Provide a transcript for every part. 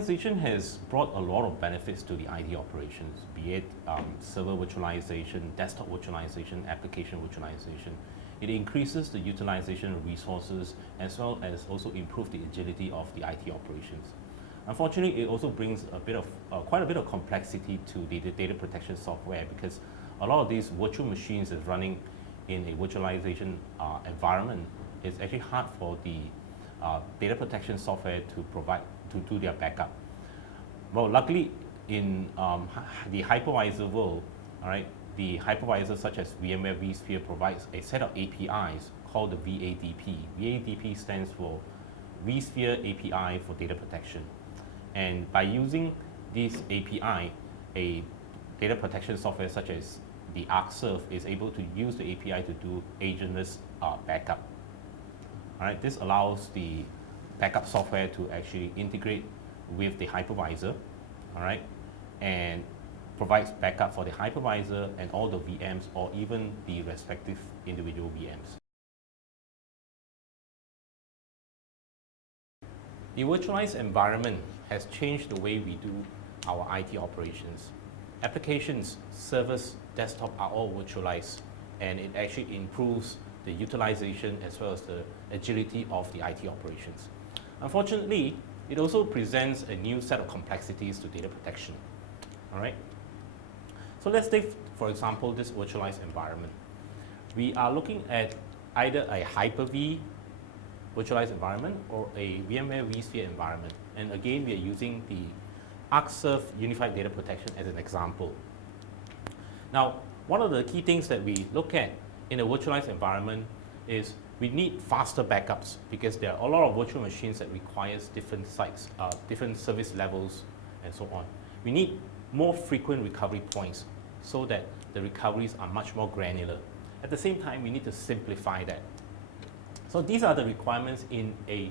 virtualization has brought a lot of benefits to the IT operations, be it server virtualization, desktop virtualization, application virtualization. It increases the utilization of resources as well as also improve the agility of the IT operations. Unfortunately, it also brings quite a bit of complexity to the data protection software, because a lot of these virtual machines is running in a virtualization environment. It's actually hard for the data protection software to do their backup. Well, luckily in the hypervisor world, all right, the hypervisor such as VMware vSphere provides a set of APIs called the VADP. VADP stands for vSphere API for data protection. And by using this API, a data protection software such as the Arcserve is able to use the API to do agentless backup. All right, this allows the backup software to actually integrate with the hypervisor, all right, and provides backup for the hypervisor and all the VMs or even the respective individual VMs. The virtualized environment has changed the way we do our IT operations. Applications, servers, desktop are all virtualized, and it actually improves the utilization as well as the agility of the IT operations. Unfortunately, it also presents a new set of complexities to data protection. All right. So let's take, for example, this virtualized environment. We are looking at either a Hyper-V virtualized environment or a VMware vSphere environment. And again, we are using the Arcserve Unified Data Protection as an example. Now, one of the key things that we look at in a virtualized environment is we need faster backups, because there are a lot of virtual machines that requires different sites, different service levels, and so on. We need more frequent recovery points so that the recoveries are much more granular. At the same time, we need to simplify that. So these are the requirements in a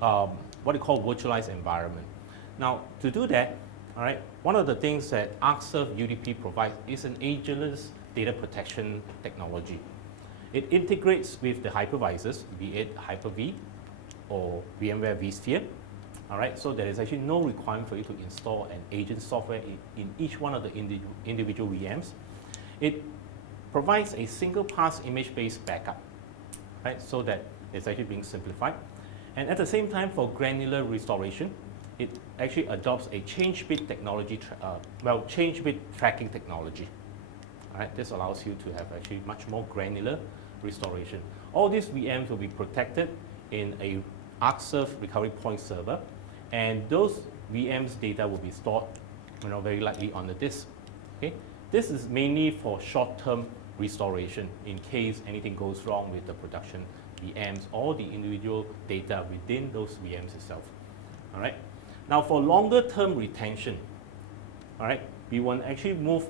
what we call virtualized environment. Now, to do that, all right, one of the things that Arcserve UDP provides is an agentless data protection technology. It integrates with the hypervisors, be it Hyper-V or VMware vSphere. All right, so there is actually no requirement for you to install an agent software in each one of the individual VMs. It provides a single pass image-based backup, right, so that it's actually being simplified. And at the same time, for granular restoration, it actually adopts a change bit technology, change bit tracking technology. All right, this allows you to have actually much more granular restoration. All these VMs will be protected in a Arcserve recovery point server, and those VMs data will be stored, very likely on the disk. Okay, this is mainly for short-term restoration in case anything goes wrong with the production VMs or the individual data within those VMs itself. All right. Now, for longer-term retention, all right, we want to actually move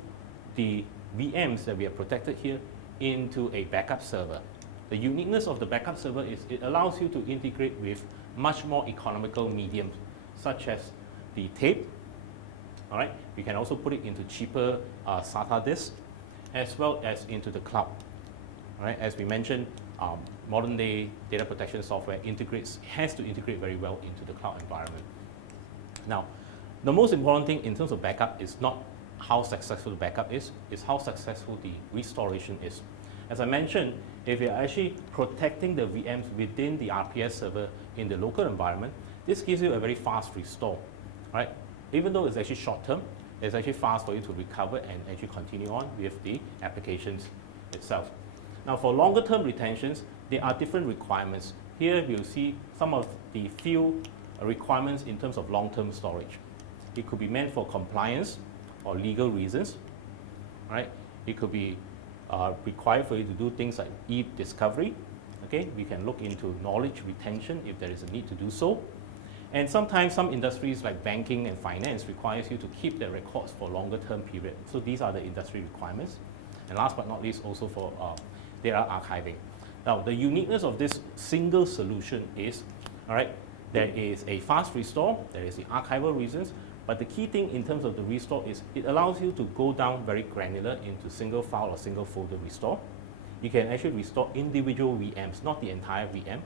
the VMs that we have protected here into a backup server. The uniqueness of the backup server is it allows you to integrate with much more economical mediums, such as the tape. All right, you can also put it into cheaper SATA disks, as well as into the cloud. All right, as we mentioned, modern day data protection software has to integrate very well into the cloud environment. Now, the most important thing in terms of backup is not how successful the backup is how successful the restoration is. As I mentioned, if you're actually protecting the VMs within the RPS server in the local environment, this gives you a very fast restore, right? Even though it's actually short term, it's actually fast for you to recover and actually continue on with the applications itself. Now, for longer term retentions, there are different requirements. Here we'll see some of the few requirements in terms of long-term storage. It could be meant for compliance or legal reasons, right? It could be required for you to do things like e-discovery. Okay, we can look into knowledge retention if there is a need to do so. And sometimes some industries like banking and finance requires you to keep their records for longer term period. So these are the industry requirements. And last but not least, also for data archiving. Now, the uniqueness of this single solution is, all right, there is a fast restore, there is the archival reasons, but the key thing in terms of the restore is it allows you to go down very granular into single file or single folder restore. You can actually restore individual VMs, not the entire VM,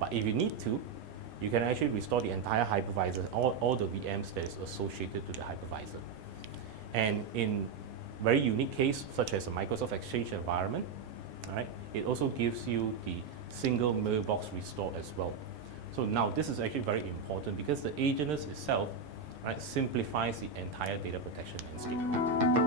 but if you need to, you can actually restore the entire hypervisor, all the VMs that is associated to the hypervisor. And in very unique case, such as a Microsoft Exchange environment, all right, it also gives you the single mailbox restore as well. So now this is actually very important because the agentless itself, right, simplifies the entire data protection landscape.